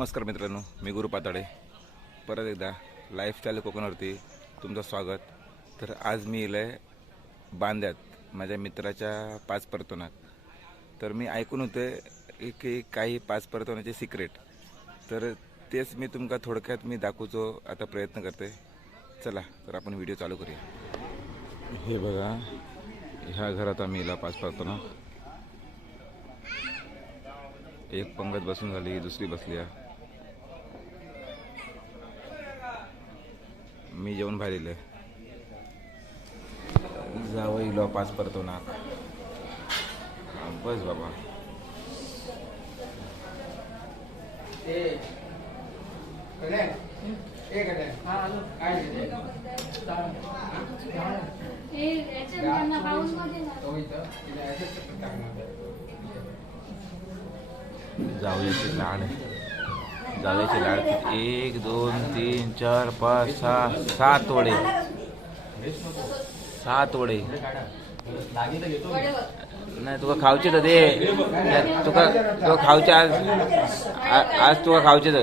नमस्कार मित्रांनो मी गुरु पाताडे. परत एकदा लाईफस्टाईल कोकणावरती तुमचं स्वागत. तर आज मी येलं आहे बांद्यात माझ्या मित्राच्या पाच परतोनात. तर मी ऐकून होते की काही पाच परतवण्याचे सिक्रेट तर तेच मी तुमका थोडक्यात मी दाखवतो आता प्रयत्न करते चला तर आपण व्हिडिओ चालू करूया. हे बघा ह्या घरात आम्ही येला पाच परतोना एक पंगत बसून झाली दुसरी बसली आहे. मी जेवण बाहेर जावं इलो पाच परतो ना बस बाबा. जाऊया लहान आहे. जावयाची लाड एक दोन तीन चार पाच सहा सात वडे. सात वडे. नाही तुका खावचे तर दे. तुका तुका खावचे आज आज तुका खावचेच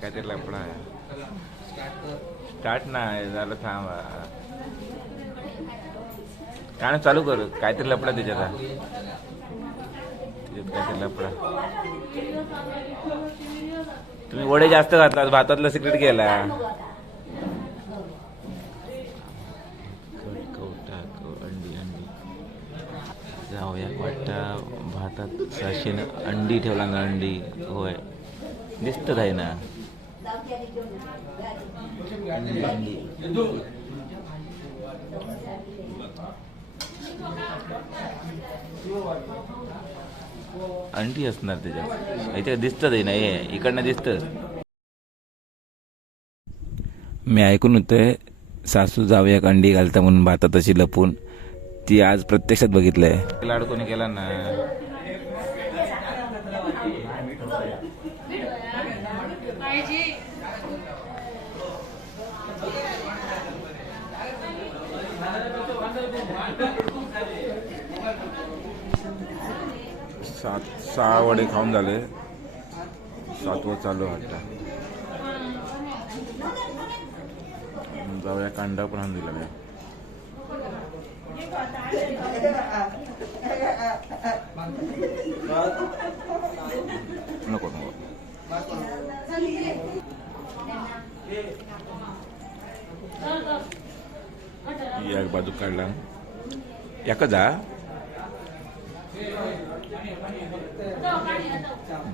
काहीतरी लफडा आहे. स्टार्ट नाही झालं थांब. काय चालू कर. काहीतरी लपडा त्याच्यात. त्याच्यात काहीतरी लपडा तुम्ही वडे जास्त घातलात भातातला सिक्रेट केला. अंडी अंडी. जाऊया वाटतं भातात साशीनं अंडी ठेवला ना अंडी. होय. दिसत आहे ना. अंडी असणार त्याच्यात. इथे दिसतं आहे ना हे. इकडनं दिसतं मी ऐकून होतोय सासू जाऊया अंडी घालता म्हणून भातात अशी लपून. ती आज प्रत्यक्षात बघितलंय. लाडू कोणी केला ना? सात सहा वडे खाऊन झाले. सातवं चालू वाटतं जाऊया कांदा पण आणून दिला नको नको एक बाजू काढला एकच हा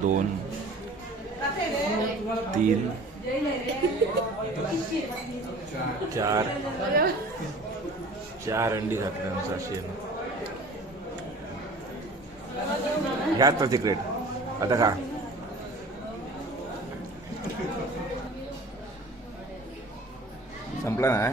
दोन तीन चार चार अंडी घातल्या सातशे घ्याच तर तिकडे. आता का संपला ना हा?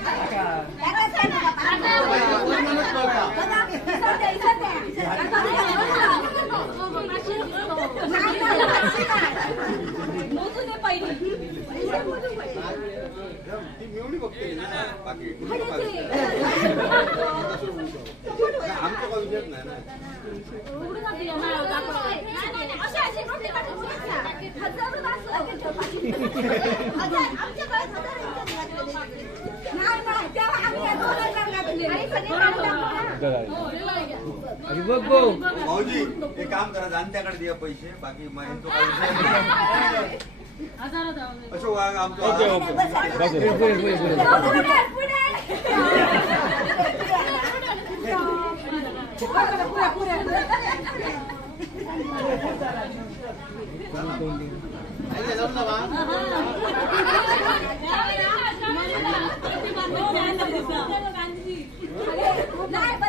तुमचं मोजू दे पहिली अरे बघ भाऊ भाऊजी एक काम करा जाणत्याकडे द्या पैसे बाकी मग तो काही विषय नाही. अशोक वाघ आमचा पुढे पुढे पुढे पुढे पुढे पुढे नाही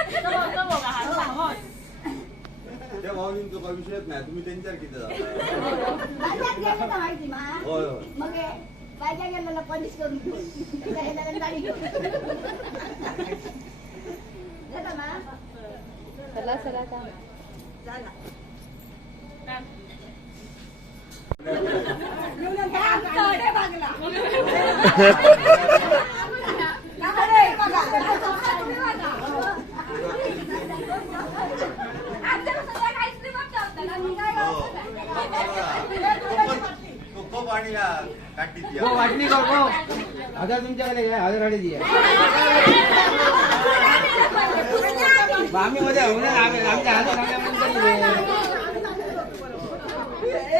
भाऊनी तो काही विषयच नाही तुम्ही त्यांच्यावर किती जा भांड्यात गेलेलं माहिती मा होय होय मग हे बायका गेलेला पॉलिश करून घेऊन त्याच्या ह्याला या वाटणी कर भाऊ हजार तुमच्याकडे काय हजार अडे दिया आम्ही मध्ये होणार आम्ही आमच्या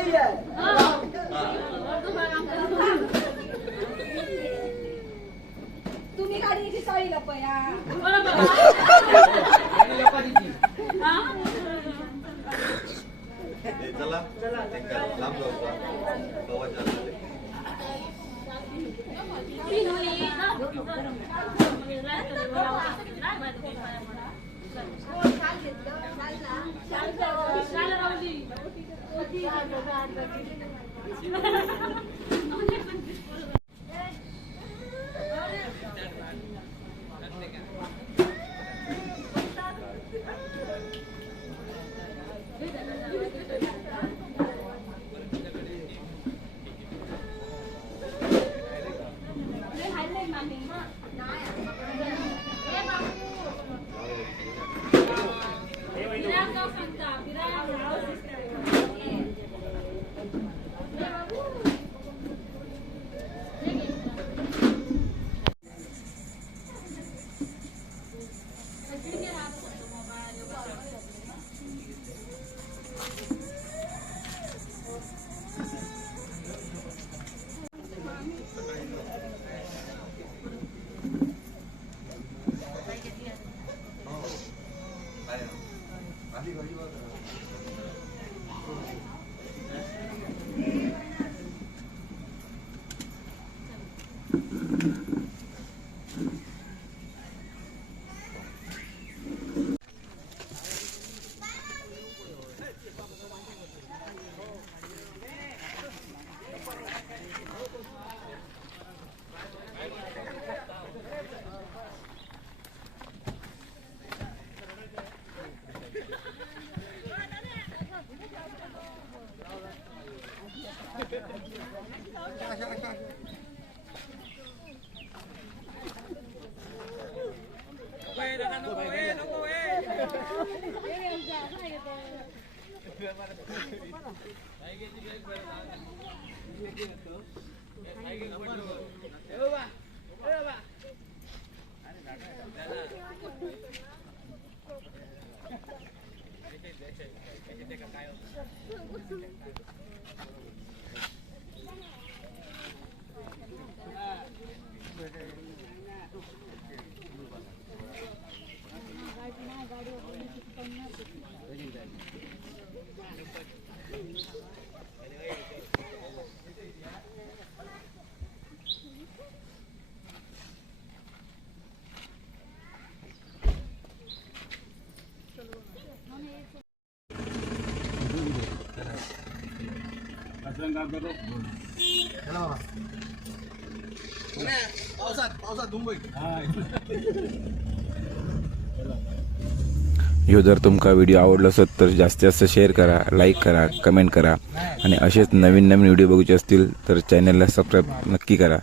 दे. तुम्ही गाडीची लोकांची. हे चला करा. लांब जाऊ का? कवच आलं. काय? आधी घरी बघा. पावसात पावसात मुंबई ह्यो जर तुमका व्हिडिओ आवडलो असत तर जास्तीत जास्त शेअर करा लाईक करा कमेंट करा. आणि असेच नवीन नवीन व्हिडिओ बघूचे असतील तर चॅनलला सबस्क्राईब नक्की करा.